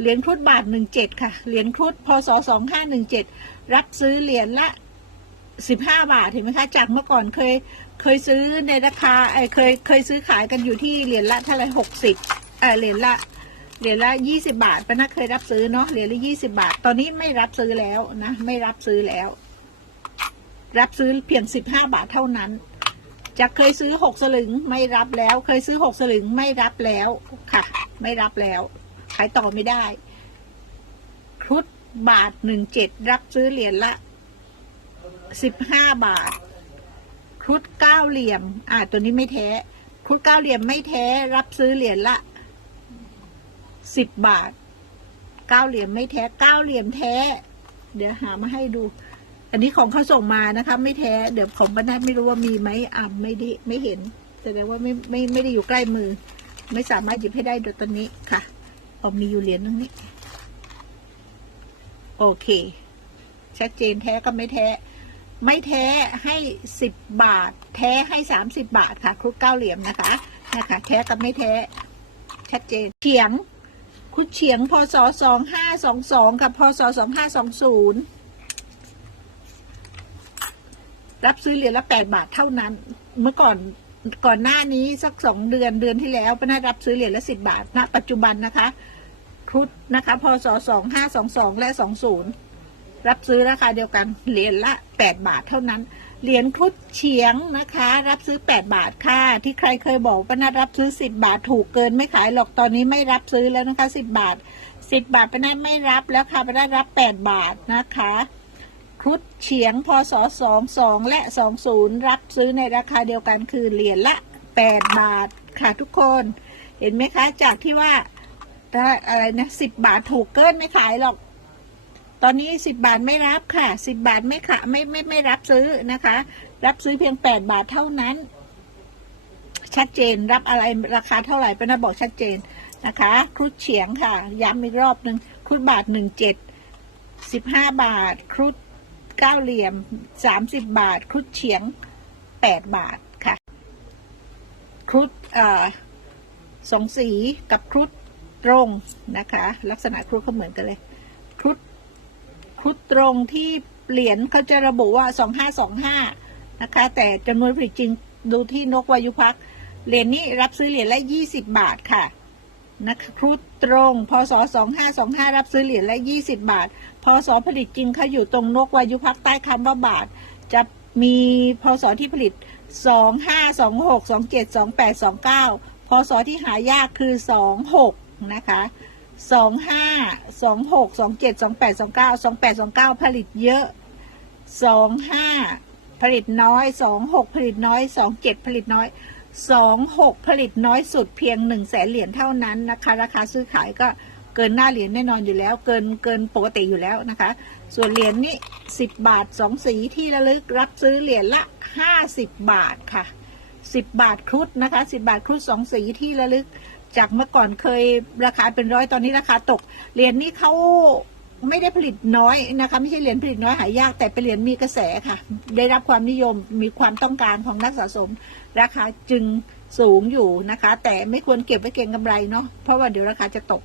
เหรียญครุฑบาทหนึ่งเจ็ดค่ะ เหรียญครุฑพศสองห้าหนึ่งเจ็ดรับซื้อเหรียญละสิบห้าบาทเห็นไหมคะ จากเมื่อก่อนเคยเคยซื้อในราคาเออเคยเคยซื้อขายกันอยู่ที่เหรียญละเท่าไรหกสิบเออเหรียญละเหรียญละยี่สิบาทป้านักเคยรับซื้อเนาะเหรียญละยี่สิบาท ตอนนี้ไม่รับซื้อแล้วนะ ไม่รับซื้อแล้ว รับซื้อเพียงสิบห้าบาทเท่านั้นจะเคยซื้อหกสลึงไม่รับแล้ว เคยซื้อหกสลึงไม่รับแล้วค่ะ ไม่รับแล้ว ขายต่อไม่ได้ ครุฑบาทหนึ่งเจ็ดรับซื้อเหรียญละสิบห้าบาท ครุฑเก้าเหลี่ยม อ่า ตัวนี้ไม่แท้ ครุฑเก้าเหลี่ยมไม่แท้รับซื้อเหรียญละสิบบาท เก้าเหลี่ยมไม่แท้เก้าเหลี่ยมแท้ เดี๋ยวหามาให้ดู อันนี้ของเขาส่งมานะคะ ไม่แท้ เดี๋ยวของบรรทัดไม่รู้ว่ามีไหมอ่าไม่ได้ไม่เห็นแสดงว่าไม่ไม่ไม่ได้อยู่ใกล้มือ ไม่สามารถหยิบให้ได้โดยตอนนี้ค่ะ เอามีอยู่เหรียญตรงนี้ โอเค ชัดเจนแท้ก็ไม่แท้ ไม่แท้ให้สิบบาท แท้ให้สามสิบบาทค่ะครุฑเก้าเหลี่ยมนะคะนะคะแท้กับไม่แท้ ชัดเจนเฉียงคุดเฉียงพศสองห้าสองสองกับพศสองห้าสองศูนย์รับซื้อเหรียญละแปดบาทเท่านั้น เมื่อก่อนก่อนหน้านี้สักสองเดือนเดือนที่แล้วป้านารับซื้อเหรียญละสิบบาทณปัจจุบันนะคะ ครุฑนะคะ พศสองห้าสองสองและสองศูนย์รับซื้อราคาเดียวกัน เหรียญละแปดบาทเท่านั้น เหรียญครุฑเฉียงนะคะ รับซื้อแปดบาทค่ะ ที่ใครเคยบอกป้านารับซื้อสิบบาทถูกเกินไม่ขายหรอก ตอนนี้ไม่รับซื้อแล้วนะคะสิบบาทสิบบาทป้านาไม่รับแล้วค่ะป้านารับแปดบาทนะคะครุฑเฉียงพศสองสองและสองศูนย์รับซื้อในราคาเดียวกันคือเหรียญละแปดบาทค่ะทุกคน เห็นไหมคะ จากที่ว่า ถ้าอะไรนะสิบบาทถูกเกินไม่ขายหรอก ตอนนี้สิบบาทไม่รับค่ะสิบบาทไม่ค่ะไม่ไม่ไม่รับซื้อนะคะ รับซื้อเพียงแปดบาทเท่านั้น ชัดเจนรับอะไรราคาเท่าไหร่เป็นนะบอกชัดเจนนะคะครุฑเฉียงค่ะ ย้ำอีกรอบหนึ่งครุฑบาทหนึ่งเจ็ดสิบห้าบาท ครุฑเก้าเหลี่ยมสามสิบบาท ครุฑเฉียงแปดบาทค่ะ ครุฑสองสีกับครุฑ ตรงนะคะ ลักษณะครุฑเขาเหมือนกันเลยครุฑครุฑตรงที่เหรียญเขาจะระบุว่าสองห้าสองห้านะคะ แต่จำนวนผลิตจริงดูที่นกวายุพักเหรียญนี้รับซื้อเหรียญละยี่สิบบาทค่ะนะคะครุฑตรงพศสองห้าสองห้ารับซื้อเหรียญละยี่สิบบาทพศผลิตจริงเขาอยู่ตรงนกวายุพักใต้คำว่าบาท จะมีพศที่ผลิตสองห้าสองหกสองเจ็ดสองแปดสองเก้าพศที่หายากคือสองหก นะคะสองห้าสองหกสองเจ็ดสองแปดสองเก้าสองแปดสองเก้าผลิตเยอะสองห้าผลิตน้อยสองหกผลิตน้อยสองเจ็ดผลิตน้อยสองหกผลิตน้อยสุดเพียงหนึ่งแสนเหรียญเท่านั้นนะคะ ราคาซื้อขายก็เกินหน้าเหรียญแน่นอนอยู่แล้ว เกินเกินปกติอยู่แล้วนะคะ ส่วนเหรียญนี้สิบบาทสองสีที่ระลึกรับซื้อเหรียญละห้าสิบบาทค่ะสิบบาทครุฑนะคะสิบาทครุฑสองสีที่ระลึก จากเมื่อก่อนเคยราคาเป็นร้อยตอนนี้ราคาตก เหรียญนี้เขาไม่ได้ผลิตน้อยนะคะไม่ใช่เหรียญผลิตน้อยหายาก แต่เป็นเหรียญมีกระแสค่ะ ได้รับความนิยมมีความต้องการของนักสะสม ราคาจึงสูงอยู่นะคะ แต่ไม่ควรเก็บไว้เก็งกำไรเนาะเพราะว่าเดี๋ยวราคาจะตก